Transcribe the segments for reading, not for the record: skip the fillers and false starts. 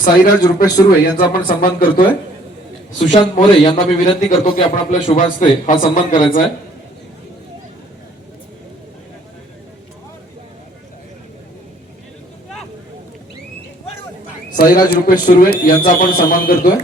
साईराज रुपेश सुर्वे यांचा आपण सन्मान करतोय। सुशांत मोरे यांना मी विनंती करतो की आपण आपल्या शुभ हस्ते हा सन्मान करायचा आहे। साईराज रुपेश सुर्वे यांचा आपण सन्मान करतोय।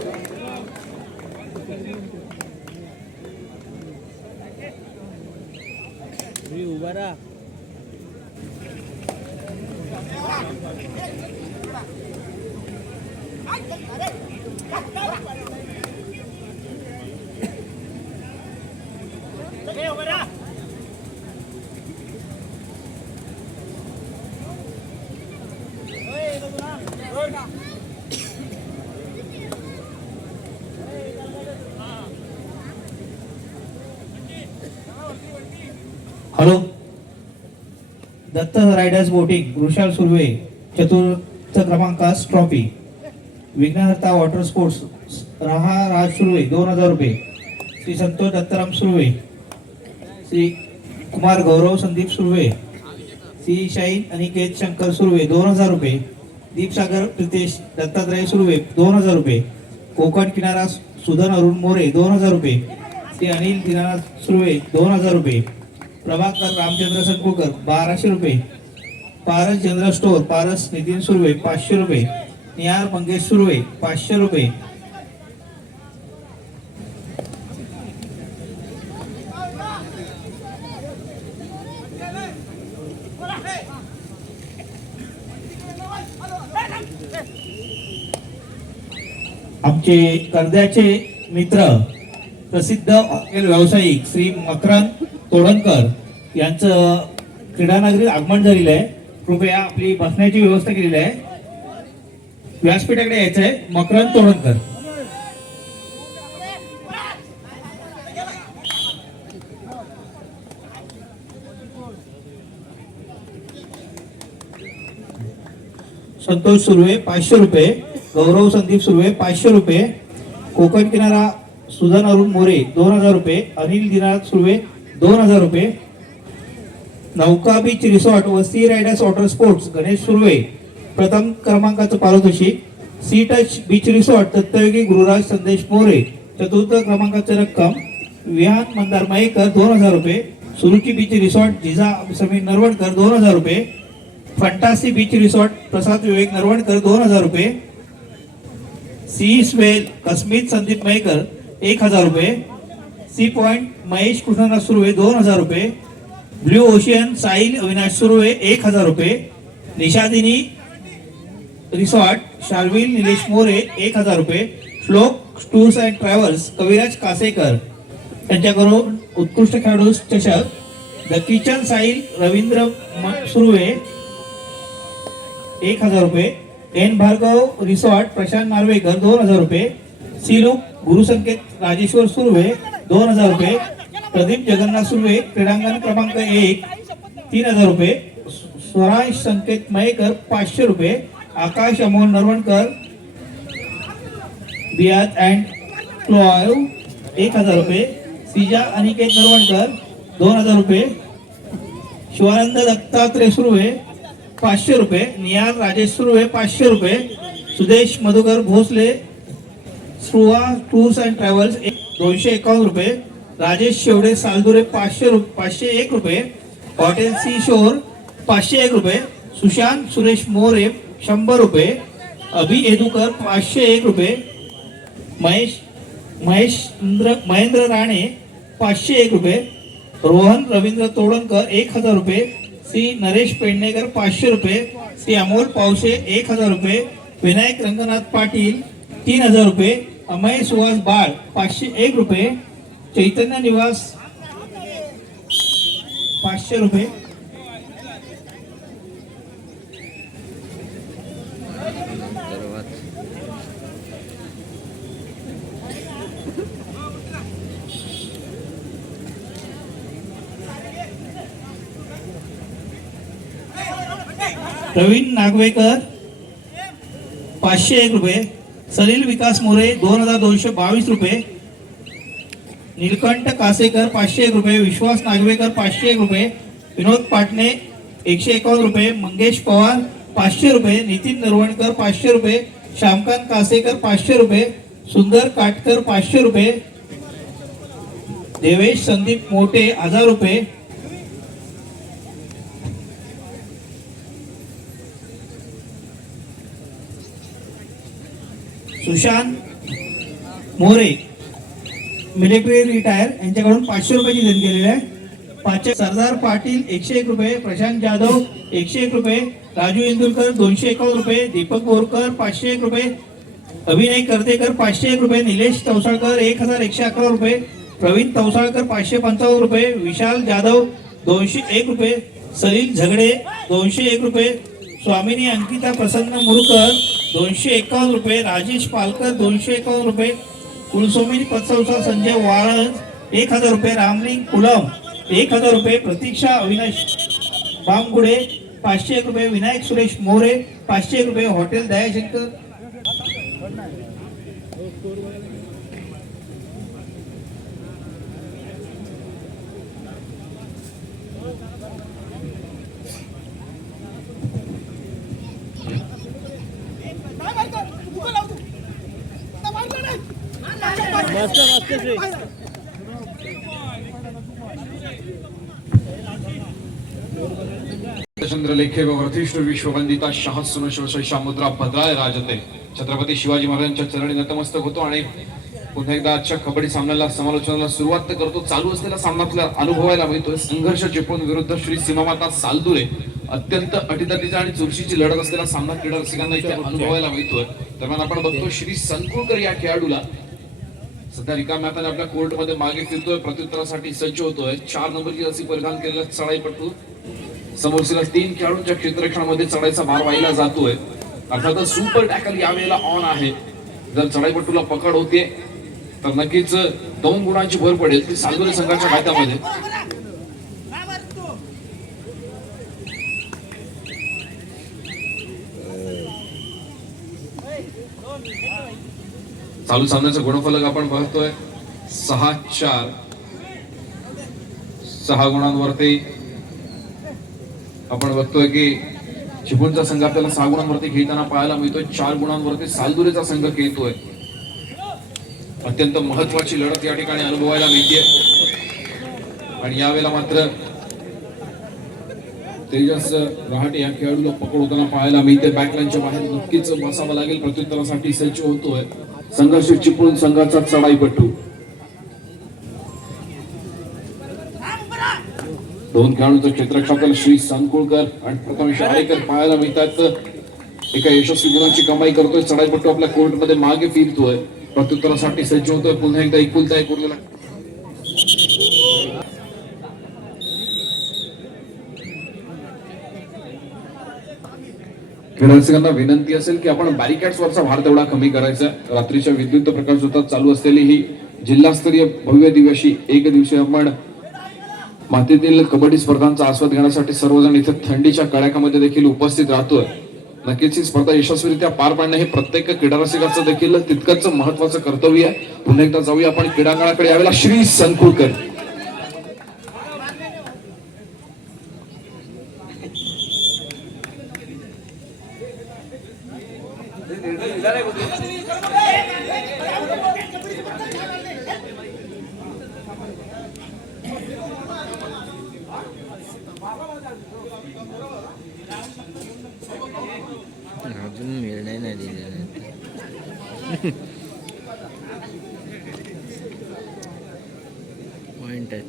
Hello, Datta riders boating Vrushal Surve चतुर्थ क्रमांकास trophy. Vighnaharta water sports Raha Raj Surve 2000 रुपये। श्री संतोष दत्ताराम सुर्वे, श्री कुमार गौरव संदीप सुर्वे, श्री शाहीन अनिकेत शंकर सुर्वे 2000 रुपये। दीपसागर प्रितेश दत्तात्रय सुर्वे 2000 रुपये। कोकण किनारा सुधन अरुण मोरे 2000 रुपये। श्री अनिल दीनानाथ सुर्वे 2000 रुपये। प्रभाकर रामचंद्र संकुलकर 1200 रुपये। पारस जनरल स्टोर पारस नितीन सुर्वे 500 रुपये। निहार मंगेश सुर्वे 500 रुपये। आमचे कर्जाचे मित्र प्रसिद्ध हॉटेल व्यावसायिक श्री मकरंद तोडणकर यांचं क्रीडानगरीत आगमन झालेलं आहे। कृपया आपली बसण्याची व्यवस्था केलेली आहे। व्यासपीठाकडे यायचं आहे। मकरंद तोडणकर। संतोष सुर्वे 500 रुपये। गौरव संदीप सुर्वे 500 रुपये। कोकण किनारा सुधन अरुण मोरे 2000 रुपये। अनिल दीनानाथ सुर्वे 2000 रुपये। नौका बीच रिसॉर्ट व sea riders water sports Ganesh Surve प्रथम क्रमांकाचं पारितोषिक। Sea touch beach resort Dattayogi Gururaj Sandesh More चतुर्थ क्रमांकाची रक्कम। विहान मंदार मयेकर 2000 रुपये। सुरुची बीच रिसॉर्ट जिजा समीर नरवणकर 2000 रुपये। Fantasy beach resort Prasad Vivek Narvankar 2000 रुपये। सी स्वेल कस्मित संदीप मयेकर 1000 रुपये। सी पॉइंट महेश कृष्णनाथ सुर्वे 2000 रुपये। ब्ल्यू ओशियन साहिल अविनाश सुर्वे 1000 रुपये। निशादिनी रिसॉर्ट शार्विल निलेश मोरे 1000 रुपये। Shlok tours and travels Kaviraj Kasekar यांच्याकडून उत्कृष्ट खेळाडू चषक। द किचन साहिल रवींद्र सुर्वे 1000 रुपये। एन भार्गव रिसॉर्ट प्रशांत नार्वेकर 2000 रुपये। सिलूक गुरुसंकेत राजेश्वर सुर्वे 2000 रुपये। प्रदीप जगन्नाथ सुर्वे क्रीडांगण क्रमांक 1 3000 रुपये। स्वराज संकेत मयेकर 500 रुपये। आकाश अमोल नरवणकर बियात अँड क्लॉव 1000 रुपये। सिजा अनिकेत नरवणकर 2000 रुपये। शिवानंद दत्तात्रय सुर्वे 500 रुपये। निहार राजेश सुर्वे 500 रुपये। Sudesh Madhukar Bhosale Sruva tours and travels 251 रुपये। राजेश शेवडे सालदुरे 501 रुपये। हॉटेल सी शोर 501 रुपये। सुशांत सुरेश मोरे 100 रुपये। अभि येदुकर 501 रुपये। महेंद्र राणे 501 रुपये। रोहन रवींद्र तोडणकर 1000 रुपये। सी नरेश पेडणेकर 500 रुपये। सी अमोल पावशे 1000 रुपये। विनायक रंगनाथ पाटील 3000 रुपये। अमय सुहास बाळ 501 रुपये। चैतन्य निवास 500 रुपये। प्रवीण नागवेकर 501 रुपये। सलील विकास मोरे 2222 रुपये। नीलकंठ कासेकर 501 रुपये। विश्वास नागवेकर 501 रुपये। विनोद पाटणे 151 रुपये। मंगेश पवार 500 रुपये। नितीन नरवणकर 500 रुपये। श्यामकांत कासेकर 500 रुपये, सुंदर काटकर 500 रुपये, देवेश संदीप मोठे 1000 रुपये, सुशांत मोरे मिलिटरी रिटायर यांच्याकडून 500 रुपयाची देणगी केलेली आहे. सरदार पाटील 101 रुपये, प्रशांत जाधव 101 रुपये, राजू इंदुरकर 251 रुपये, दीपक बोरकर 501 रुपये, अभिनय कर्तेकर 501 रुपये, निलेश तवसाळकर 1111 रुपये, प्रवीण तवसाळकर 555 रुपये, विशाल जाधव 201 रुपये, सलील झगडे 201 रुपये, स्वामिनी अंकिता प्रसन्न मुरकर 251 रुपये, राजेश पालकर 251 रुपये, कुलस्वामिनी पतसंस्था संजय वाळंज 1000 रुपये, रामलिंग कुलम 1000 रुपये, प्रतीक्षा अविनाश बामगुडे 501 रुपये, विनायक सुरेश मोरे 501 रुपये, हॉटेल दयाशंकर चंद्रलेखे व वर्धिष्णू विश्ववंदिता शाहस्न शिवशैषा मुद्रा भद्राय राजते. छत्रपती शिवाजी महाराजांच्या चरणी नतमस्तक होतो आणि पुन्हा एकदा आजच्या कबड्डी सामन्याला समालोचनाला सुरुवात करतो. चालू असलेल्या सामन्यातला अनुभवायला मिळतोय संघर्ष चिपळूण विरुद्ध श्री सीमामाता सालदुरे. अत्यंत अटीतटीचा आणि चुरशीची लढत असलेला सामना क्रीडा रसिकांना इथे अनुभवायला मिळतोय. दरम्यान आपण बघतो श्री संकुळकर या खेळाडूला सध्या रिकाम्या हाताने आपल्या कोर्टमध्ये मागे फिरतोय, प्रत्युत्तरासाठी सज्ज होतोय. 4 नंबरची रसी परिधान केलेला चढाईपटू समोरच्या 3 खेळाडूंच्या क्षेत्ररक्षणामध्ये चढाईचा भार वाहिला जातोय. अर्थातच सुपर टॅकल यावेळेला ऑन आहे. जर चढाईपटूला पकड होते तर नक्कीच 2 गुणांची भर पडेल ती सालदुरे संघाच्या खात्यामध्ये. चालू सामन्याचा गुणफलक आपण बघतोय 6-4. 6 गुणांवरती आपण बघतोय की चिपळूणचा संघ आपल्याला 6 गुणांवरती खेळताना पाहायला मिळतोय. 4 गुणांवरती सालदुरेचा संघ खेळतोय. अत्यंत महत्वाची लढत या ठिकाणी अनुभवायला मिळते आणि यावेळेला मात्र तेजस रहाटे या खेळाडूला पकड होताना पाहायला मिळते. बॅकलाईनच्या बाहेर नक्कीच बसावं लागेल. प्रत्युत्तरासाठी सज्ज होतोय संघर्ष चिपळूण संघाचा चढाईपटू. 2 खेळाडूंचं क्षेत्ररक्षण श्री संकुळकर आणि प्रथमेश आरेकर पाहायला मिळतात. एका यशस्वी गुणाची कमाई करतोय. चढाईपटू आपल्या कोर्टमध्ये मागे फिरतोय, प्रत्युत्तरासाठी सज्ज होतोय. पुन्हा एकदा एकुलता एक उरलेला रसिकांना विनंती असेल की आपण बॅरिकेड्स वरचा भार तेवढा कमी करायचा. रात्रीच्या विद्युत प्रकाश होतात चालू असलेली ही जिल्हास्तरीय भव्य दिवशी एक दिवशी आपण मातीतील कबड्डी स्पर्धांचा आस्वाद घेण्यासाठी सर्वजण इथे थंडीच्या कडाक्यामध्ये देखील उपस्थित राहतोय. नक्कीच ही स्पर्धा यशस्वीरित्या पार पाडणे हे प्रत्येक क्रीडा रसिकाचं देखील तितकंच महत्वाचं कर्तव्य आहे. पुन्हा एकदा जाऊया आपण क्रीडांगणाकडे. यावेळेला श्री संकुळकर अजून निर्णय नाही दिलेला. पॉइंट आहे.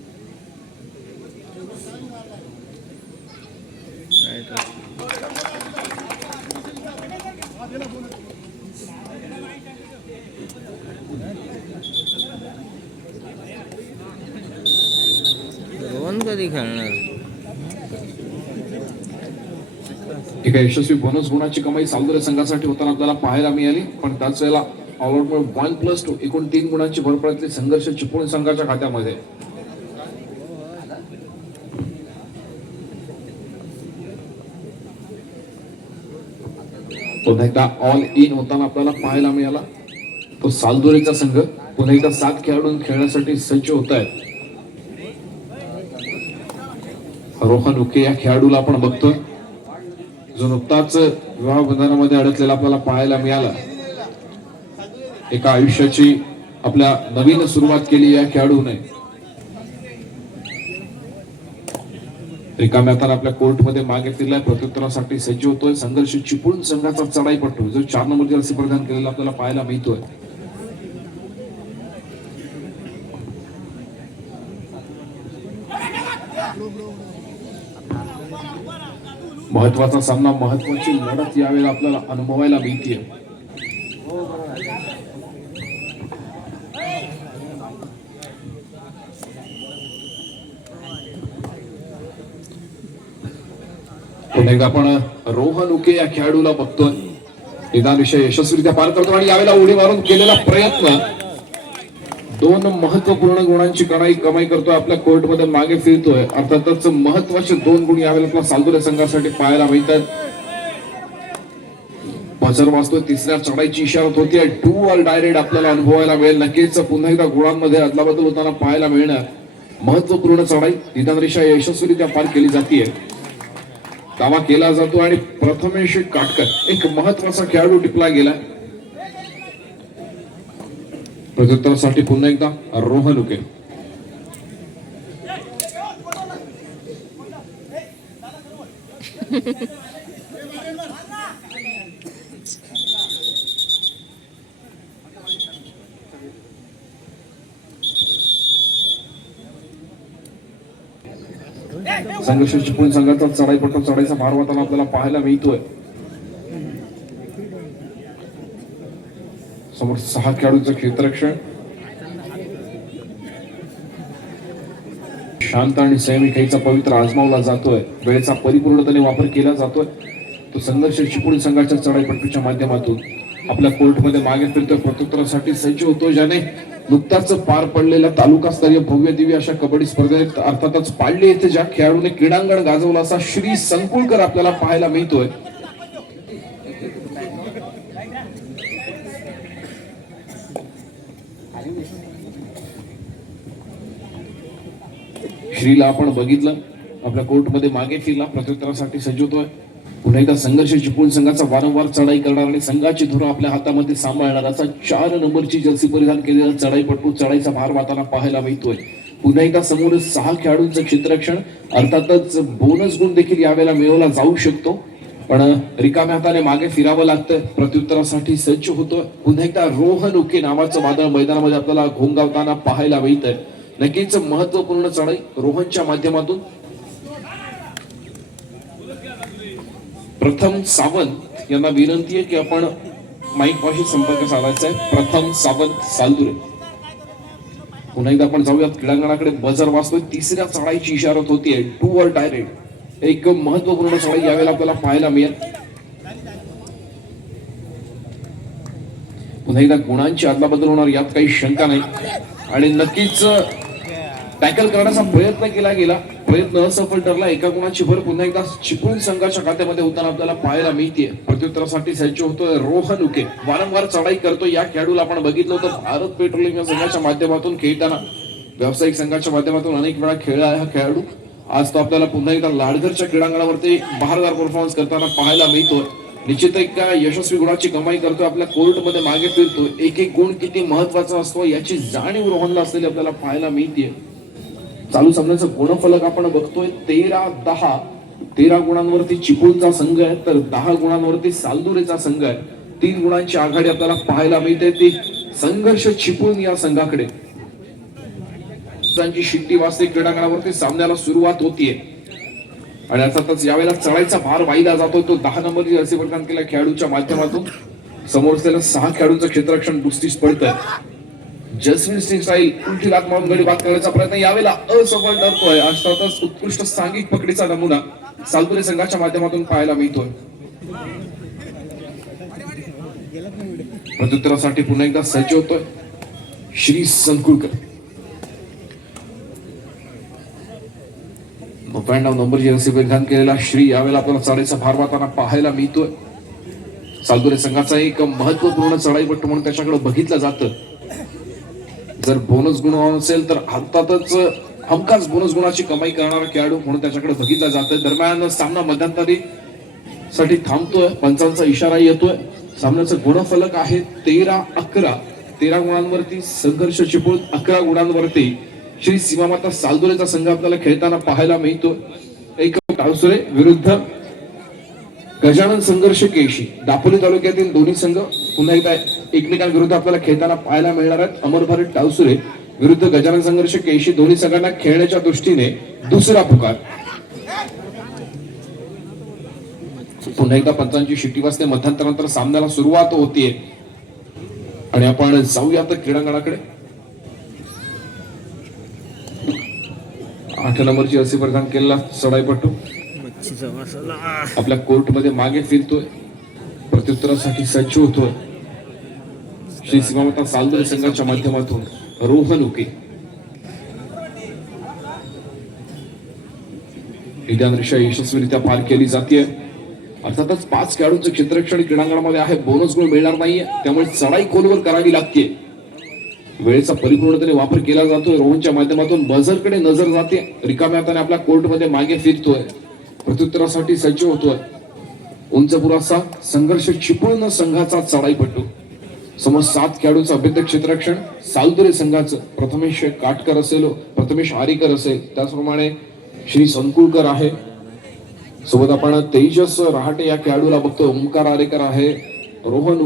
रोहन कधी खेळणार? एका यशस्वी बोनस गुणाची कमाई सालदुरे संघासाठी होताना आपल्याला पाहायला मिळाली. पण त्याच वेळेला ऑलआउटमुळे 1+2 एकूण 3 गुणांची भर पडली संघर्ष चिपळूण संघाच्या खात्यामध्ये. पुन्हा एकदा ऑल इन होताना आपल्याला पाहायला मिळाला तो सालदुरेचा संघ. पुन्हा एकदा 7 खेळाडूं खेळण्यासाठी सज्ज होत आहेत. रोहन उके या खेळाडूला आपण बघतोय जो नुकताच विवाह बंधनामध्ये अडकलेला आपल्याला पाहायला मिळाला. एका आयुष्याची आपल्या नवीन सुरुवात केली या खेळाडूने. रिकाम्या हाताने आपल्या कोर्टमध्ये मागे फिरलाय, प्रत्युत्तरासाठी सज्ज होतोय. संघर्ष चिपळूण संघाचा चढाईपटू जो 4 नंबर जर्सी परिधान केलेला आपल्याला पाहायला मिळतोय. महत्वाचा सामना, महत्वाची लढत यावेळेला आपल्याला अनुभवायला मिळते. पुन्हा एकदा आपण रोहन उके या खेळाडूला बघतोय. निदान विषय यशस्वीरित्या पार करतो आणि यावेळेला उडी मारून केलेला प्रयत्न 2 महत्वपूर्ण गुणांची कमाई करतोय. आपल्या कोर्टमध्ये मागे फिरतोय. अर्थातच महत्वाचे 2 गुण यावेळेला आपल्या सालदुरे संघासाठी पाहायला मिळतात. बजर वाजतोय, तिसऱ्या चढाईची इशारत होती. 2 ऑल डायरेक्ट आपल्याला अनुभवायला मिळेल. नक्कीच पुन्हा एकदा गुणांमध्ये अदलाबदल होताना पाहायला मिळणार. महत्वपूर्ण चढाई निदान रेषा यशस्वीरित्या पार केली जाते. दावा केला जातो आणि प्रथमेश काटकर एक महत्वाचा खेळाडू टिपला गेला. प्रत्युत्तरासाठी पुन्हा एकदा रोहन उके. संघर्ष चिपळूण संघाचा चढाईपट्टा चढाईचा भार वाहताना आपल्याला पाहायला मिळतोय. समोर 6 खेळाडूंचं क्षेत्ररक्षण. शांत आणि संयमी खेळीचा पवित्र आजमावला जातोय. वेळेचा परिपूर्णपणे वापर केला जातोय. तो संघर्ष चिपळूण संघाच्या चढाईपट्टीच्या माध्यमातून आपल्या कोर्टमध्ये मागे फिरतोय. प्रत्युत्तरासाठी सज्ज होतो, ज्याने नुकताच पार पडलेल्या तालुकास्तरीय भव्य दिव्य अशा कबड्डी स्पर्धेत अर्थातच पाडली येथे ज्या खेळाडूने क्रीडांगण गाजवला असा श्री संकुळकर आपल्याला पाहायला मिळतोय. श्रीला आपण बघितलं आपल्या कोर्टमध्ये मागे फिरला, प्रत्युत्तरासाठी सज्ज होतोय. पुन्हा एकदा संघर्ष चिपळूण संघाचा वारंवार चढाई करणार आणि संघाची धुरा आपल्या हातामध्ये सांभाळणार असा 4 नंबरची जर्सी परिधान केलेला चढाईपटू चढाईचा भार वाहताना पाहायला मिळतोय. पुन्हा एकदा समोर 6 खेळाडूंचं क्षेत्ररक्षण. अर्थातच बोनस गुण देखील यावेळेला मिळवला जाऊ शकतो, पण रिकाम्या हाताने मागे फिरावं लागतं. प्रत्युत्तरासाठी सज्ज होतोय. पुन्हा एकदा रोहन उके नावाचं वादळ मैदानामध्ये आपल्याला घोंगावताना पाहायला मिळतंय. नक्कीच महत्वपूर्ण चढाई रोहनच्या माध्यमातून. प्रथम सावंत यांना विनंती आहे की आपण माईक पाशी संपर्क साधायचा आहे. प्रथम सावंत सालदुरे. पुन्हा एकदा आपण जाऊयात क्रीडांगणाकडे. बजर वाजतोय, तिसऱ्या चढाईची इशारत होतीये. 2 ऑल डायरेक्ट एक महत्वपूर्ण चढाई यावेळेला आपल्याला पाहायला मिळेल. पुन्हा एकदा गुणांची अदलाबदल होणार यात काही शंका नाही. आणि नक्कीच टॅकल करण्याचा प्रयत्न केला गेला, प्रयत्न असफल ठरला. एका गुणाची भर पुन्हा एकदा चिपळूण संघाच्या खात्यामध्ये होताना आपल्याला पाहायला मिळते. प्रत्युत्तरासाठी सज्ज होतोय रोहन उके. वारंवार चढाई करतोय. या खेळाडूला आपण बघितलं होतं भारत पेट्रोलियम संघाच्या माध्यमातून खेळताना, व्यावसायिक संघाच्या माध्यमातून अनेक वेळा खेळला हा खेळाडू. आज तो आपल्याला पुन्हा एकदा लाडघरच्या क्रीडांगणावरती बहारदार परफॉर्मन्स करताना पाहायला मिळतोय. निश्चित एक यशस्वी गुणाची कमाई करतोय. आपल्या कोर्टमध्ये मागे फिरतोय. एक गुण किती महत्वाचा असतो याची जाणीव रोहनला असलेली आपल्याला पाहायला मिळते. चालू सामन्याचा गुणफलक आपण बघतोय 13-10. 13 गुणांवरती चिपळूणचा संघ आहे, तर 10 गुणांवरती सालदुरेचा संघ आहे. 3 गुणांची आघाडी आपल्याला पाहायला मिळते. ती संघर्ष चिपळूण या संघाकडे. शिट्टी वाजते क्रीडांगणावरती. सामन्याला सुरुवात होतीये आणि अर्थातच यावेळेला चढाईचा भार वाहिला जातोय. तो 10 नंबरची जर्सी परिधान केलेल्या खेळाडूच्या माध्यमातून. समोर असलेल्या 6 खेळाडूंचं क्षेत्ररक्षण दुसरीच पडतंय. जसवीर सिंग स्टाईल उलटी लात मारून गडी बाद करण्याचा प्रयत्न यावेळेला असफल ठरतोय. अर्थातच उत्कृष्ट सांघिक पकडीचा नमुना सालदुरे संघाच्या माध्यमातून पाहायला मिळतोय. प्रत्युत्तरासाठी पुन्हा एकदा सज्ज होतोय श्री संकुळकर. 99 नंबर जर्सी परिधान केलेला श्री यावेळेला आपल्याला चढाईचा भार वाहताना पाहायला मिळतोय. सालदुरे संघाचा एक महत्वपूर्ण चढाईपट्टू म्हणून त्याच्याकडे बघितलं जातं. जर बोनस गुण असेल तर अर्थातच हमखास बोनस गुणाची कमाई करणारा खेळाडू म्हणून त्याच्याकडे बघितला जातोय. दरम्यान सामना मध्यंतरी साठी थांबतोय. पंचांचा इशारा येतोय. सामन्याचा गुणफलक आहे 13-11. 13 गुणांवरती संघर्ष चिपळूण 11 गुणांवरती श्री सीमामाता सालदुरेचा संघ आपल्याला खेळताना पाहायला मिळतो. एक टावसुरे विरुद्ध गजानन संघर्ष केशी. दापोली तालुक्यातील दोन्ही संघ पुन्हा एकदा एकमेकांविरुद्ध आपल्याला खेळताना पाहायला मिळणार आहेत. अमर भारत टावसुरे विरुद्ध गजानन संघर्ष केशी. दोन्ही संघांना खेळण्याच्या दृष्टीने दुसरा पुकार. पुन्हा एकदा पंचांची शिट्टी वाजते. मध्यंतरानंतर सामन्याला सुरुवात होतीये आणि आपण जाऊया आता क्रीडांगणाकडे. 8 नंबरची असे परिधान केलेला चढाईपट्टू मच्छीचा मसाला आपल्या कोर्ट मध्ये मागे फिरतोय, प्रत्युत्तरासाठी सज्ज होतोय. श्री सीमामाता सालदुरे संघाच्या माध्यमातून रोहन उके. विधानरेषा यशस्वीरित्या पार केली जाते. अर्थातच 5 खेळाडूंचं क्षेत्ररक्षण क्रीडांगणामध्ये आहे. बोनस गुण मिळणार नाहीये, त्यामुळे चढाई खोलवर करावी लागते. वेळेचा परिपूर्णतेने वापर केला जातोय. रोहनच्या माध्यमातून बझरकडे नजर जाते. रिकाम्या हाताने आपल्या कोर्टमध्ये मागे फिरतोय, प्रत्युत्तरासाठी सज्ज होतोय. उंच पुरासा संघर्ष चिपळूण संघाचा चढाईपट्टू. समोर 7 खेळाडूंचं अभ्यंतर क्षेत्ररक्षण. सालदुरे संघाचं प्रथमेश काटकर असेल, प्रथमेश आरेकर असेल, त्याचप्रमाणे श्री संकुळकर आहे. सोबत आपण तेजस रहाटे या खेळाडूला बघतो. ओंकार आरेकर आहे. रोहन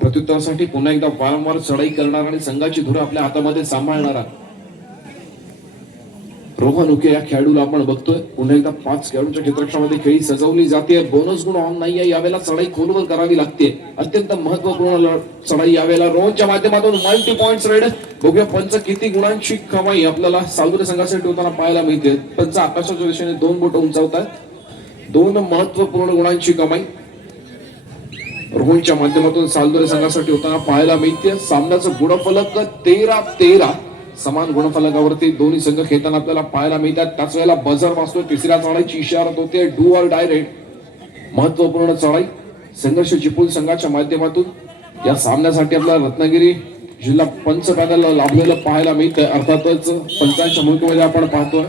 प्रत्युत्तरासाठी पुन्हा एकदा वारंवार चढाई करणार आणि संघाची धुरा आपल्या हातामध्ये सांभाळणारा रोहन उके या खेळाडूला आपण बघतोय. पुन्हा एकदा 5 खेळाडूंच्या क्षेत्ररक्षणामध्ये खेळी सजवली जाते. बोनस गुण ऑन नाहीये, यावेळेला चढाई खोलवर करावी लागते. अत्यंत महत्वपूर्ण चढाई यावेळेला रोहनच्या माध्यमातून मल्टी पॉइंट्स रेड. बघूया पंच किती गुणांची कमाई आपल्याला सालदुरे संघासाठी होताना पाहायला मिळते. पंच आकाशाच्या दिशेने 2 बोट उंचावतात. 2 महत्वपूर्ण गुणांची कमाई रोहनच्या माध्यमातून सालदुरे संघासाठी होताना पाहायला मिळते. सामन्याचं गुणफलक 13-13 समान गुणफलकावरती दोन्ही संघ खेळताना आपल्याला पाहायला मिळतात. त्याच वेळेला बझर वाजतोय. तिसऱ्या चढाईची इशारत होते. Do or die red. महत्वपूर्ण चढाई संघर्ष चिपळूण संघाच्या माध्यमातून या सामन्यासाठी आपल्याला रत्नागिरी जिल्हा पंच पॅनल लाभलेलं पाहायला मिळतंय. अर्थातच पंचांच्या भूमिकेमध्ये आपण पाहतोय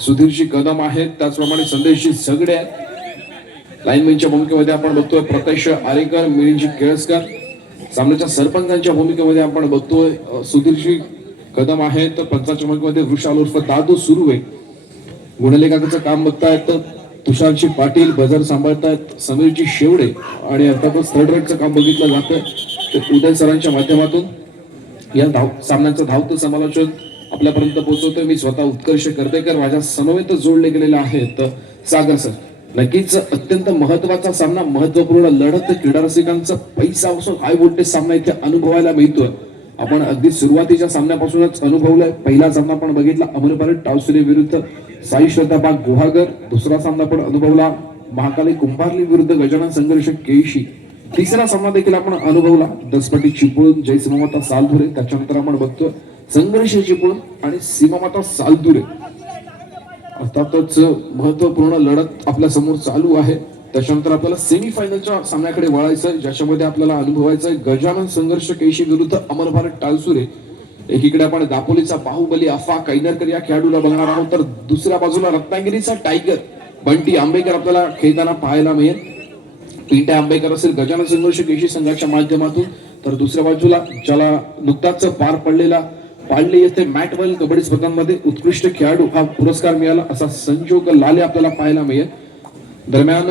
सुधीरजी कदम आहेत, त्याचप्रमाणे संदेशजी सगडे आहेत. लाईनमॅनच्या भूमिकेमध्ये आपण बघतोय प्रत्यक्ष आरेकर, मिलिंदजी केळसकर. सामन्याच्या सरपंचांच्या भूमिकेमध्ये आपण बघतोय सुधीरजी कदम आहेत. पंचांच्या भूमिकेमध्ये वृषाल उर्फ दादू सुरुवे. गुणलेखाचं काम बघतायत तुषारजी पाटील. बझर सांभाळतायत समीरजी शेवडे आणि अर्थातच थर्ड रेडचं काम बघितलं जातं ते उदय सरांच्या माध्यमातून. या सामन्याचं धावतं समालोचन आपल्यापर्यंत पोहोचवतोय मी स्वतः उत्कर्ष करतेकर. माझ्या समवेत जोडले गेलेले आहेत सागर सर. नक्कीच अत्यंत महत्वाचा सामना, महत्वपूर्ण लढत. क्रीडा रसिकांचा पैसा असून हाय व्होल्टेज सामना इथे अनुभवायला मिळतोय. आपण अगदी सुरुवातीच्या सामन्यापासूनच अनुभवलाय. पहिला सामना आपण बघितला अमर भारत टावसुरे विरुद्ध साई श्रद्धाबाग गुहागर. दुसरा सामना आपण अनुभवला महाकाली कुंभारली विरुद्ध गजानन संघर्ष केशी. तिसरा सामना देखील आपण अनुभवला दसपटी चिपळूण जय सीमामाता सालदुरे. त्याच्यानंतर आपण बघतोय संघर्ष चिपळूण आणि सीमामाता सालदुरे. अर्थातच महत्वपूर्ण लढत आपल्या समोर चालू आहे. त्याच्यानंतर आपल्याला सेमीफायनलच्या सामन्याकडे वळायचं, ज्याच्यामध्ये आपल्याला अनुभवायचं गजानन संघर्ष केशी विरुद्ध अमर भारत टाळसुरे. एकीकडे आपण दापोलीचा बाहुबली अफा कैनरकर या खेळाडूला बघणार आहोत, तर दुसऱ्या बाजूला रत्नागिरीचा टायगर बंटी आंबेकर आपल्याला खेळताना पाहायला मिळेल. पिंट्या आंबेकर असेल गजानन संघर्ष केशी संघाच्या माध्यमातून. तर दुसऱ्या बाजूला ज्याला नुकताच पार पडलेला पाळले येथे मॅटबॉल कबड्डी स्पर्धांमध्ये उत्कृष्ट खेळाडू हा पुरस्कार मिळाला असा संजोग लाले आपल्याला पाहायला मिळेल. दरम्यान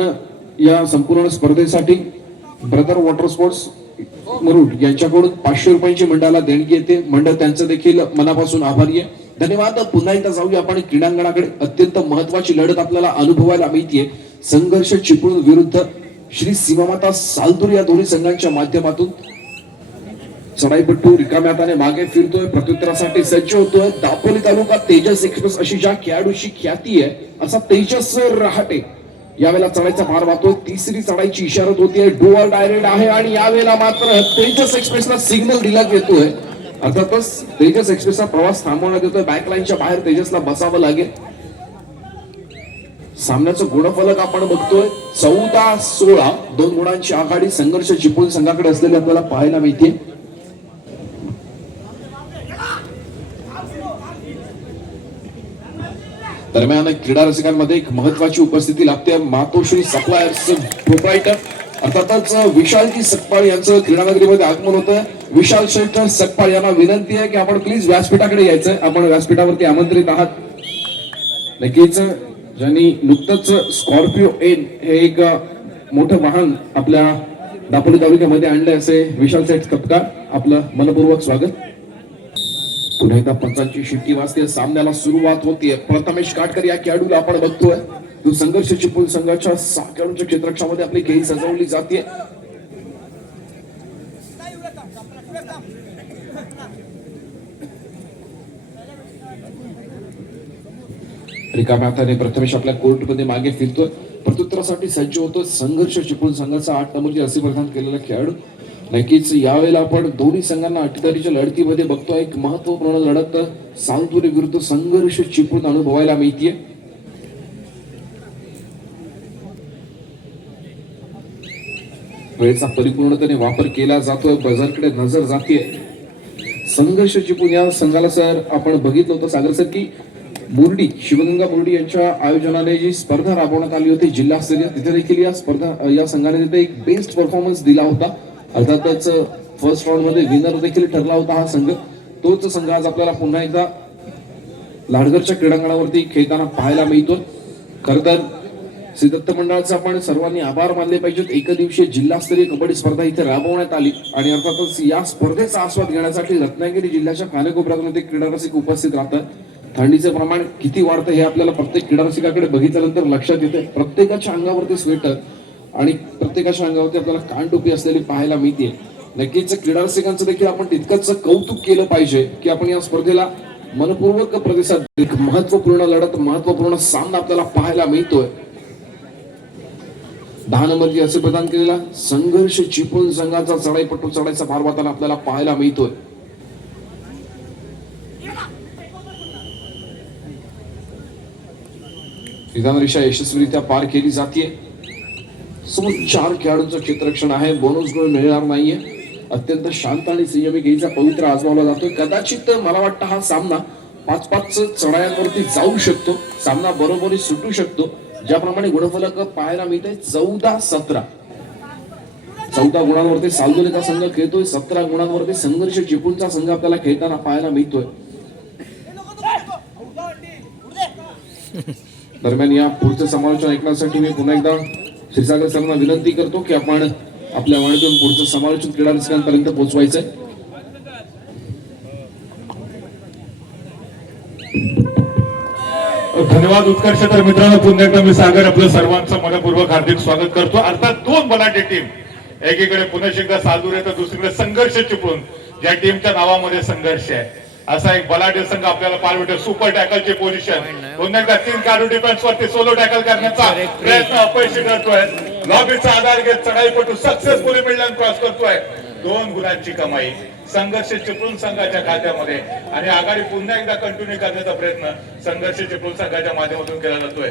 या संपूर्ण स्पर्धेसाठी ब्रदर वॉटर स्पोर्ट्स मुरुड यांच्याकडून 500 रुपयांची मंडळाला देणगी येते. मंडळ त्यांचं देखील मनापासून आभारी आहे. धन्यवाद. पुन्हा एकदा जाऊया आपण क्रीडांगणाकडे. अत्यंत महत्वाची लढत आपल्याला अनुभवायला मिळते. संघर्ष चिपळूण विरुद्ध श्री सीमामाता सालदुरे या दोन्ही संघांच्या माध्यमातून. चढाईपट्टू रिकाम्या हाताने मागे फिरतोय, प्रत्युत्तरासाठी सज्ज होतोय. दापोली तालुका तेजस एक्सप्रेस अशी ज्या खेळाडूची ख्याती आहे असा तेजस रहाटे यावेळेला चढाईचा भार वाहतोय. तिसरी चढाईची इशारत होतीये. डू ऑर डाय रेड आहे आणि यावेळेला मात्र तेजस एक्सप्रेसला सिग्नल दिला येतोय. अर्थातच तेजस एक्सप्रेसचा प्रवास थांबवण्यात येतोय. बॅकलाईनच्या बाहेर तेजसला बसावं लागेल. सामन्याचं गुणफलक आपण बघतोय 14-16. 2 गुणांची आघाडी संघर्ष चिपळूण संघाकडे असलेली आपल्याला पाहायला मिळते. दरम्यान क्रीडा रसिकांमध्ये एक महत्वाची उपस्थिती लाभते. मातोश्री सप्लायर्स प्रोप्रायटर अर्थातच विशालजी सकपाळ यांचं क्रीडानगरीमध्ये आगमन होतं. विशाल शेठ सकपाळ यांना विनंती आहे की आपण प्लीज व्यासपीठाकडे यायचं. आपण व्यासपीठावरती आमंत्रित आहात. नक्कीच ज्यांनी नुकतंच स्कॉर्पिओ एन हे एक मोठं वाहन आपल्या दापोली तालुक्यामध्ये आणले असे विशाल शेठ सकपाळ, आपलं मनपूर्वक स्वागत. पुन्हा एकदा पंचांची शिट्टी वाजते. सामन्याला सुरुवात होतीये. प्रथमेश काटकर या खेळाडूला आपण बघतोय तो संघर्ष चिपळूण संघाच्या 6 खेळाडूंच्या क्षेत्ररक्षामध्ये आपली खेळी सजवली जाते. रिकाम्या हाताने प्रथमेश आपल्या कोर्टमध्ये मागे फिरतोय. प्रत्युत्तरासाठी सज्ज होतो संघर्ष चिपळूण संघाचा 8 नंबरची असे प्रदान केलेला खेळाडू. नक्कीच यावेळेला आपण दोन्ही संघांना अटीतटीच्या लढतीमध्ये बघतोय. एक महत्वपूर्ण लढत सावंतवाडी विरुद्ध संघर्ष चिपळूण अनुभवायला मिळतीये. वेळेचा परिपूर्णतेने वापर केला जातोय. बजारकडे नजर जाते. संघर्ष चिपळूण या संघाला सर आपण बघितलं होतं सागर सर की मुरडी शिवगंगा मुरडी यांच्या आयोजनाने जी स्पर्धा राबवण्यात आली होती जिल्हास्तरीय, तिथे देखील या संघाने तिथे एक बेस्ट परफॉर्मन्स दिला होता. अर्थातच फर्स्ट राऊंड मध्ये विनर देखील ठरला होता हा संघ. तोच संघ आज आपल्याला पुन्हा एकदा लाडगरच्या क्रीडांगणावरती खेळताना पाहायला मिळतो. खरं तर श्री दत्त मंडळाचा आपण सर्वांनी आभार मानले पाहिजेत. एकदिवसीय जिल्हास्तरीय कबड्डी स्पर्धा इथे राबवण्यात आली आणि अर्थातच या स्पर्धेचा आस्वाद घेण्यासाठी रत्नागिरी जिल्ह्याच्या कानेकोपऱ्यातून ते क्रीडा रसिक उपस्थित राहतात. थंडीचे प्रमाण किती वाढतं हे आपल्याला प्रत्येक क्रीडा रसिकाकडे बघितल्यानंतर लक्षात येते. प्रत्येकाच्या अंगावरती स्वेटर आणि प्रत्येकाच्या अंगावरती आपल्याला कानटोपी असलेली पाहायला मिळते. नक्कीच क्रीडा रसिकांचं देखील आपण तितकंच कौतुक केलं पाहिजे की आपण या स्पर्धेला मनपूर्वक प्रतिसाद. एक महत्वपूर्ण लढत, महत्वपूर्ण सामना आपल्याला पाहायला मिळतोय. 10 नंबरची असे प्रदान केलेला संघर्ष चिपळूण संघाचा चढाईपट्टू चढायचा भार वाहताना आपल्याला पाहायला मिळतोय. रिक्षा यशस्वीरित्या पार केली जाते. समोर 4 खेळाडूंचं क्षेत्ररक्षण आहे. बोनस गोल मिळणार नाहीये. अत्यंत शांत आणि संयमी खेळीचा पवित्र आजमावला जातोय. कदाचित मला वाटतं हा सामना 5-5 चढायांवरती जाऊ शकतो. सामना बरोबरी सुटू शकतो. ज्याप्रमाणे गुणफलक पाहायला मिळते 14-17. 14 गुणांवरती सालदोलीचा संघ खेळतोय. 17 गुणांवरती संघर्ष चिपळूणचा संघ आपल्याला खेळताना पाहायला मिळतोय. दरम्यान या पुढचं समालोचन ऐकण्यासाठी मी पुन्हा एकदा क्षीरसागर सरांना विनंती करतो की आपण आपल्या वाणीतून पुढचं समालोचन क्रीडा रसिकांपर्यंत पोहोचवायचंय. धन्यवाद उत्कर्ष. तर मित्रांनो पुन्हा एकदा मी सागर आपलं सर्वांचं मनपूर्वक हार्दिक स्वागत करतो. अर्थात 2 बलाढ्य टीम, एकीकडे पुणे शिकदा सालदुरे तर दुसरीकडे संघर्ष चिपळूण, ज्या टीमच्या नावामध्ये संघर्ष आहे असा एक बलाढ्य संघ आपल्याला पाहायला भेटतो. सुपर टॅकलची पोझिशन, पुन्हा एकदा 3 खेळाडू डिफेन्स वरती सोलो टॅकल करण्याचा प्रयत्न अपयशी ठरतोय. लॉबीचा आधार घेत चढाईपटू सक्सेसफुली मिडलँड क्रॉस करतोय. 2 गुणांची कमाई संघर्ष चिपळूण संघाच्या खात्यामध्ये आणि आघाडी पुन्हा एकदा कंटिन्यू करण्याचा प्रयत्न संघर्ष चिपळूण संघाच्या माध्यमातून केला जातोय.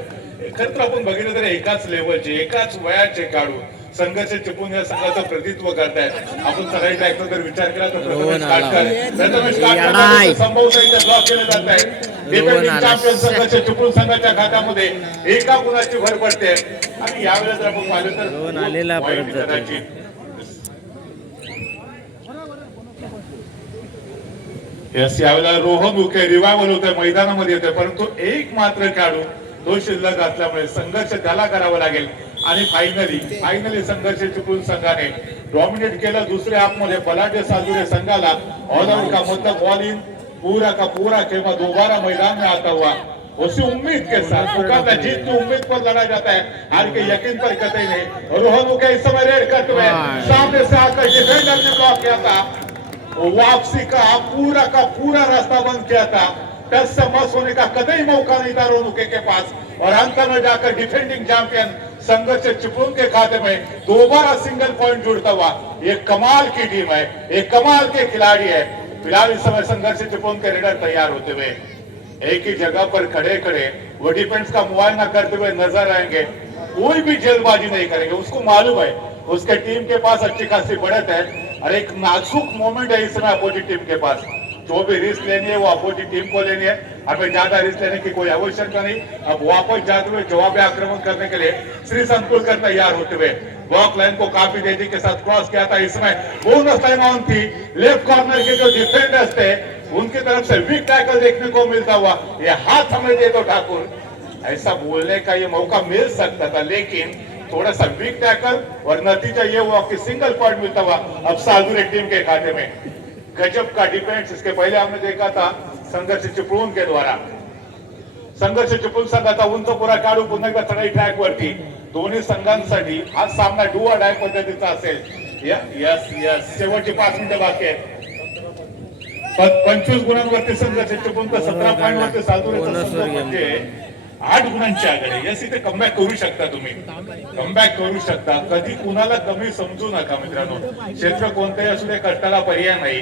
खरं तर आपण बघितलं तर एकाच लेवलचे, एकाच वयाचे खेळाडू संघर्ष चिपळूण या संघाचं प्रतिनिधित्व करतायत. आपण चढाई ट्रॅकचा जर विचार केला तर प्रथमेश काटकर संभवतः इथे ब्लॉक केले जात आहे. डिफेंडिंग चॅम्पियन संघर्ष चिपळूण संघाच्या खात्यामध्ये 1 गुणाची भर पडते आणि यावेळेस जर आपण पाहिलं तर कदाचित यावेळेला रोहन उके रिवायवल होतोय, मैदानामध्ये येतोय, परंतु एक मात्र खेळाडू तो शिल्लक असल्यामुळे संघर्ष त्याला करावा लागेल. आणि फायनली संघर्ष चिपळूण संघाने डॉमिनेट केलं. दुसऱ्या हाफ मध्ये बलाढ्य सालदुरे संघाला ऑल आउट का मतलब बॉल इन पूरा का पूरा खेमा दोबारा मैदान में आता हुआ उसी उम्मीद के साथ मुकाबला जीत की उम्मीद पर लड़ा जाता है, हार के यकीन पर कतई नहीं. रोहन उके इस समय रेड करते हुए सामने से आकर डिफेंडर ने ब्लॉक किया था. वापसी का पूरा रास्ता बंद किया था. टच से मस होने का कतई मौका नहीं था रोनुके के पास और अंत में जाकर डिफेंडिंग चैंपियन संघर्ष चिपळूण के खाते में दोबारा सिंगल पॉइंट जुड़ता हुआ. ये कमाल की टीम है, एक कमाल के खिलाड़ी है. फिलहाल इस समय संघर्ष चिपळूण के रेडर तैयार होते हुए एक ही जगह पर खड़े खड़े वो डिफेंस का मुआयना करते हुए नजर आएंगे. कोई भी जल्दबाजी नहीं करेंगे. उसको मालूम है उसके टीम के पास अच्छी खासी बढ़त है और एक नाजुक मोमेंट है इस समय अपोजिट टीम के पास. जो भी रिस्क लेनी है वो अपोजिट टीम को लेनी है. हमें ज्यादा रिस्क लेने की कोई आवश्यकता नहीं. अब वापस जाते हुए जवाबी आक्रमण करने के लिए श्री संकुल कर तैयार होते हुए वॉक लाइन को काफी तेजी के साथ क्रॉस किया था। इसमें बोनस लाइन ऑन थी। लेफ्ट कॉर्नर के जो डिफेंडर्स थे उनकी तरफ से वीक टैकल देखने को मिलता हुआ ये हाथ हमें दे दो ठाकुर, ऐसा बोलने का ये मौका मिल सकता था, लेकिन थोड़ा सा वीक टैकल और नतीजा ये हुआ कि सिंगल पॉइंट मिलता हुआ अब सालदुरे टीम के खाते में। गजब का डिफेंस इसके पहले हमने देखा था संघर्ष चिपळूण के द्वारा। संघर्ष चिपळूण संघाचा उंच पुरा काढू पुन्हा एकदा चढाई ट्रॅक वरती दोन्ही संघांसाठी हा सामना डू ऑर डाय पद्धतीचा असेल। यस यस शेवटची 5 मिनिटं बाकी आहेत। 25 गुणांवरती संघर्ष चिपळूण तर 17 पॉइंट वरती सालदुरेचा संघ म्हणजे 8 गुणांच्या आघाडी। यस इथे कमबॅक करू शकता, तुम्ही कमबॅक करू शकता, कधी कुणाला कमी समजू नका मित्रांनो। क्षेत्र कोणतेही असू दे, कष्टाला पर्याय नाही।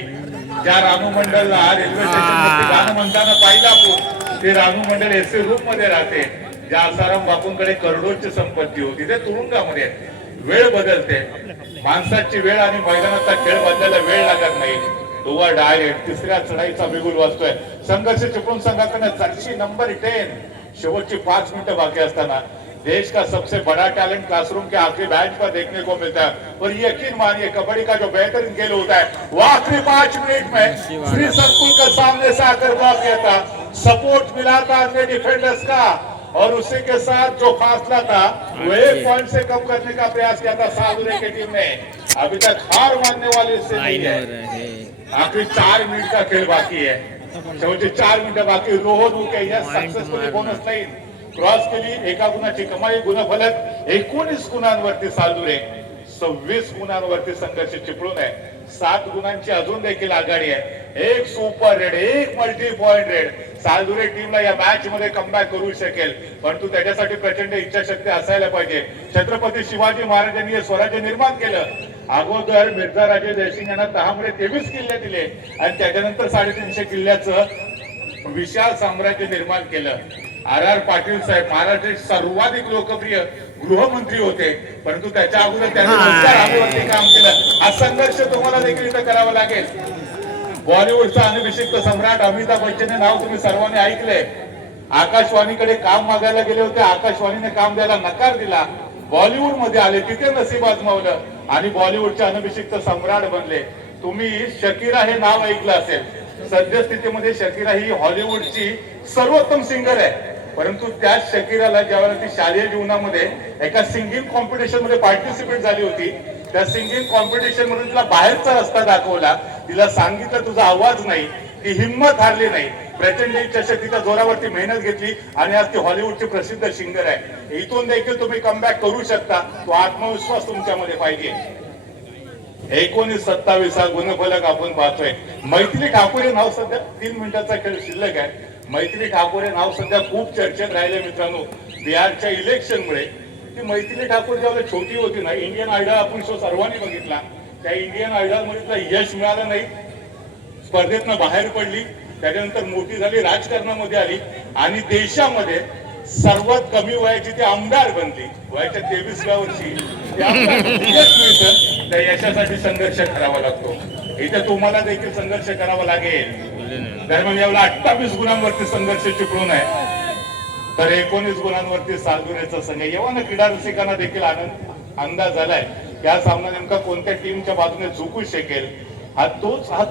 ज्या रानू मंडलला रेल्वे स्टेशनवरती गाणं म्हणताना पाहिला आपण, ते रानू मंडल एसी रूप मध्ये राहते। ज्या आसाराम बापूंकडे करोडोची संपत्ती होती ते तुरुंगामध्ये। वेळ बदलते, माणसाची वेळ आणि मैदानाचा खेळ बदलायला वेळ लागत नाही। दुवा डायरेक्ट तिसऱ्या चढाईचा बिगुल वाजतोय संघर्ष चिपळूण संघाकडे। जर्सी नंबर 10 शेवटची 5 मिनिटं बाकी असताना देश का सबसे बड़ा टैलेंट क्लासरूम के आखिरी बेंच पर देखने को मिलता है। और यकीन मानिए कबड्डी का जो बेहतरीन खेल होता है वो आखिरी 5 मिनट में श्री संकुल का सामने से आकर ब्लॉक किया था। सपोर्ट मिला था अन्य डिफेंडर्स का और उसी के साथ जो फासला था वो 1 पॉइंट से कम करने का प्रयास किया था सालदुरे की टीम ने। अभी तक हार मानने वाली से नहीं है। आखिरी 4 मिनट का खेल बाकी है, शेवटचे 4 मिनिटं बाकी। रोहन उके या सक्सेसफुली बोनस लाईन क्रॉस केली, एका गुणाची कमाई। गुणफलक 19 गुणांवरती सालदुरे, 26 गुणांवरती संघर्ष चिपळूण आहे। 7 गुणांची अजून देखील आघाडी आहे। एक सुपर रेड, एक मल्टी पॉइंट रेड। सालदुरे टीमला या मॅच मध्ये कमबॅक करू शकेल, परंतु त्याच्यासाठी प्रचंड इच्छाशक्ती असायला पाहिजे। छत्रपती शिवाजी महाराजांनी हे स्वराज्य निर्माण केलं। अगोदर मिर्झा राजे जयसिंग यांना 10 मध्ये 23 किल्ले दिले आणि त्याच्यानंतर 350 किल्ल्याचं विशाल साम्राज्य निर्माण केलं। आर पाटील साहेब महाराष्ट्राचे सर्वाधिक लोकप्रिय गृहमंत्री होते, परंतु त्याच्या अगोदर त्यांनी रोजगार काम केलं। हा संघर्ष तुम्हाला देखील इथं करावा लागेल। बॉलिवूडचा अनभिषिक्त सम्राट अमिताभ बच्चन नाव तुम्ही सर्वांनी ऐकलंय। आकाशवाणीकडे काम मागायला गेले होते, आकाशवाणीने काम द्यायला नकार दिला। बॉलिवूड मध्ये आले, तिथे नशीब आजमावलं आणि बॉलिवूडचे अनभिषिक्त सम्राट बनले। तुम्ही शकीरा हे नाव ऐकलं असेल। सद्यस्थितीमध्ये शकीरा ही हॉलिवूडची सर्वोत्तम सिंगर आहे, परंतु त्या शकीराला ज्यावेळेला ती शालेय जीवनामध्ये एका सिंगिंग कॉम्पिटिशन मध्ये पार्टिसिपेट झाली होती, त्या सिंगिंग कॉम्पिटिशन मधून तिला बाहेरचा रस्ता दाखवला। तिला सांगितलं तुझा आवाज नाही, ती हिंमत हारली नाही, प्रचंड इच्छाशक्तीच्या जोरावरती मेहनत घेतली आणि आज ती हॉलिवूडची प्रसिद्ध सिंगर आहे। इथून देखील तुम्ही कमबॅक करू शकता, तो आत्मविश्वास तुमच्यामध्ये पाहिजे। 19-27 हा गुणफलक आपण पाहतोय। मैथिली ठाकूर हे नाव सध्या 3 मिनिटाचा खेळ शिल्लक आहे। मैथिली ठाकूर हे नाव सध्या खूप चर्चेत राहिले मित्रांनो, बिहारच्या इलेक्शनमुळे। ती मैथिली ठाकूर ज्यावेळेला छोटी होती ना, इंडियन आयडल आपण शो सर्वांनी बघितला, त्या इंडियन आयडल मध्ये तिला यश मिळालं नाही, स्पर्धेतनं बाहेर पडली। त्याच्यानंतर मोठी झाली, राजकारणामध्ये आली आणि देशामध्ये सर्वात कमी वयाची ती आमदार बनली। वयाच्या 23व्या वर्षी यश मिळतं, त्या यशासाठी संघर्ष करावा लागतो। इथे तुम्हाला देखील संघर्ष करावा लागेल। दरम्यान यावेळेला 28 गुणांवरती संघर्ष चिपळूण आहे, तर 19 गुणांवरती सालदुरेचा संघ। यवन क्रीडा रसिकांना देखील अंदाज झालाय या सामना नेमका कोणत्या टीमच्या बाजूने झुकू शकेल। हा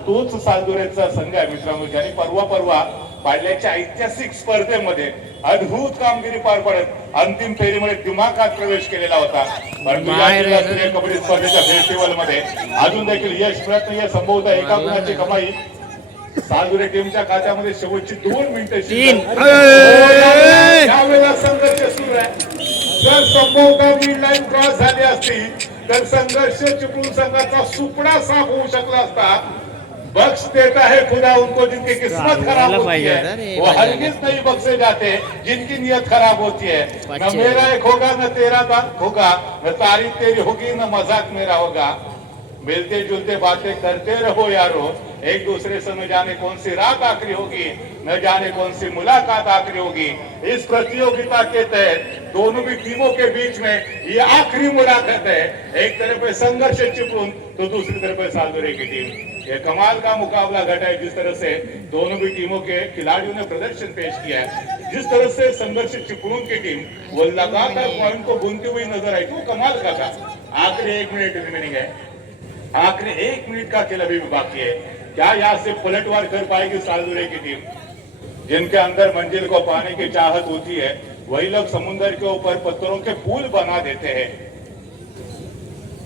तोच सालदुरेचा संघ आहे मित्रांनो, ज्यांनी परवा पाडल्याच्या ऐतिहासिक स्पर्धेमध्ये अद्भुत कामगिरी पार पाडत अंतिम फेरीमध्ये दिमाखात प्रवेश केलेला होता। परंतु या कबड्डी स्पर्धेच्या फेस्टिवल मध्ये अजून देखील यश मिळत नाही। संभवतः एका गुणाची कमाई सालदुरे टीमच्या खात्यामध्ये शेवटची 2 मिनिटं यावेळेला संघर्ष सुरू आहे। जर संभवतः मिड लाईन क्रॉस झाली असती तर संघर्ष चिपळूण संघाचा सुपडा साफ होऊ शकला असता। बख्श देता है खुदा उनको जिनकी किस्मत खराब होती है, वो हरगिज नहीं बख्शे जाते जिनकी नियत खराब होती है। न मेरा एक होगा न तेरा होगा, न तारीफ तेरी होगी न मजाक मेरा होगा। मिलते जुलते बातें करते रहो यारो, एक दूसरे से न जाने कौन सी रात आखिरी होगी, न जाने कौन सी मुलाकात आखिरी होगी। इस प्रतियोगिता के तहत दोनों भी टीमों के बीच में ये आखिरी मुलाकात है। एक तरफ है संघर्ष चिपळूण तो दूसरी तरफ है सालदुरे की टीम। ये कमाल का मुकाबला घटा है। जिस तरह से दोनों भी टीमों के खिलाड़ियों ने प्रदर्शन पेश किया है, जिस तरह से संघर्ष चिपळूण की टीम वो लगातार पॉइंट को बुनती हुई नजर आई, वो कमाल का था। आखिरी 1 मिनट रिमेनिंग है, आखिरी 1 मिनट का खेल अभी भी बाकी है। क्या यहाँ से पलटवार कर पाएगी सालदुरे की टीम? जिनके अंदर मंजिल को पाने की चाहत होती है, वही लोग समुद्र के ऊपर पत्थरों के पुल बना देते हैं।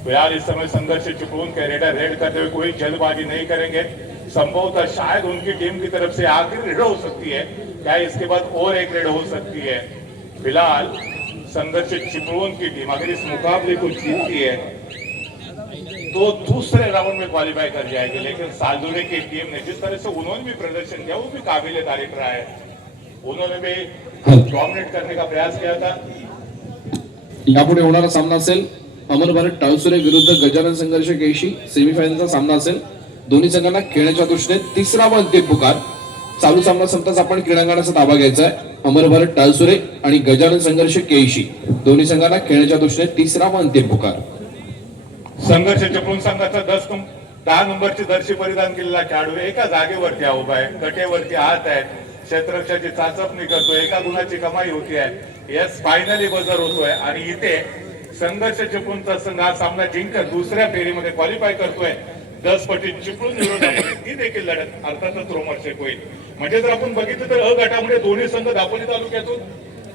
फिलहाल इस समय संघर्ष चिपळूण के रेडर रेड करते हुए कोई जल्दबाजी नहीं करेंगे। संभवतः शायद उनकी टीम की तरफ से आखिरी रेड हो सकती है, क्या इसके बाद और एक रेड हो सकती है। फिलहाल संघर्ष चिपळूण की टीम अगर इस मुकाबले को जीतती है तो दूसरे राउंड में क्वालिफाई कर जाएगी। लेकिन सालदुरे की टीम ने जिस तरह से उन्होंने भी प्रदर्शन किया वो भी काबिल तारीफ रहा है। उन्होंने भी डोमिनेट करने का प्रयास किया था। यापुढे होणारा सामना असेल अमर भारत टाळसुरे विरुद्ध गजानन संघर्ष केशी। सेमीफायनलचा सामना असेल। दोन्ही संघांना खेळण्याच्या दृष्टीने तिसरा व अंतिम पुकार। चालू सामना संपताच आपण क्रीडांगणाचा ताबा घ्यायचा आहे। अमर भारत टाळसुरे आणि गजानन संघर्ष केशी दोन्ही संघांना खेळण्याच्या दृष्टीने तिसरा व अंतिम पुकार। संघर्ष चिपळूण संघाचा 10 नंबरची जर्सी परिधान केलेला खेळाडू एका जागेवरती उभा आहे, कटेवरती हात आहेत, क्षेत्ररक्षाची चाचपणी करतोय, एका गुणाची कमाई होती आहे। यस फायनली बजर होतोय आणि इथे संघर्ष चिपळूणचा संघ हा सामना जिंकत दुसऱ्या फेरीमध्ये क्वालिफाय करतोय। 10 पटी चिपळूण विरोधामध्ये ती देखील लढत अर्थातच रोमांचक होईल। म्हणजे जर आपण बघितलं तर अ गटामध्ये दोन्ही संघ दापोली तालुक्यातून,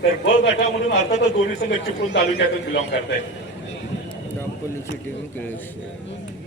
तर ब गटामधून अर्थातच दोन्ही संघ चिपळूण तालुक्यातून बिलॉंग करतायत। दापोलीची टीम केळशी